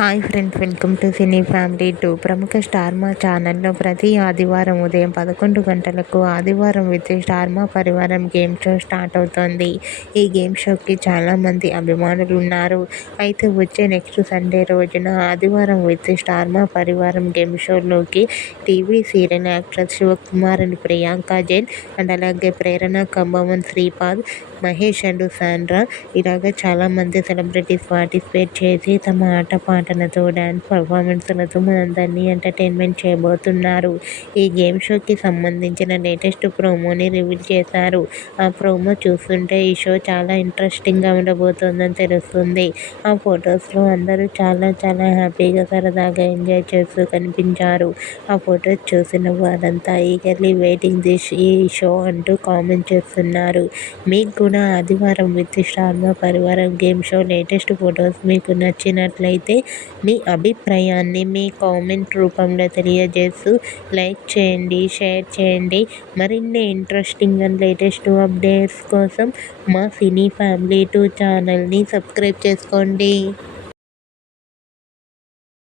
Hi friends, welcome to cine family 2. ప్రముఖ star మా ఛానల్లో ప్రతి ఆదివారం ఉదయం 11 గంటలకు ఆదివారం with star Maa Parivaram game show start అవుతోంది. ఈ గేమ్ షోకి చాలామంది అభిమానులు ఉన్నారు. అయితే వచ్చే నెక్స్ట్ సండే రోజున ఆదివారం with star Maa Parivaram game షోలోకి TV serial actors Shivakumar and Priyanka Jain and అలాగే ప్రేరణ కంబవన్, శ్రీపాద్, మహేష్ అండ్ సాండ్రా ఇలాగ చాలామంది సెలబ్రిటీస్ పార్టిసిపేట్ చేసి తమ ఆటపాటలతో డ్యాన్స్ పర్ఫార్మెన్స్లతో మనందరినీ ఎంటర్టైన్మెంట్ చేయబోతున్నారు. ఈ గేమ్ షోకి సంబంధించిన లేటెస్ట్ ప్రోమోని రివీల్ చేశారు. ఆ ప్రోమో చూస్తుంటే ఈ షో చాలా ఇంట్రెస్టింగ్గా ఉండబోతోందని తెలుస్తుంది. ఆ ఫొటోస్లో అందరూ చాలా చాలా హ్యాపీగా సరదాగా ఎంజాయ్ చేస్తూ కనిపించారు. ఆ ఫొటోస్ చూసిన వారంతా ఈగర్లీ వెయిటింగ్ దిస్ ఈ షో అంటూ కామెంట్ చేస్తున్నారు. మీకు కూడా ఆదివారం with star Maa Parivaram game show latest photos మీకు నచ్చినట్లయితే మీ అభిప్రాయాన్ని మీ కామెంట్ రూపంలో తెలియజేస్తూ లైక్ చేయండి, షేర్ చేయండి. మరిన్ని ఇంట్రెస్టింగ్ అండ్ లేటెస్ట్ అప్డేట్స్ కోసం మా సినీ ఫ్యామిలీ 2 ఛానల్ని సబ్స్క్రైబ్ చేసుకోండి.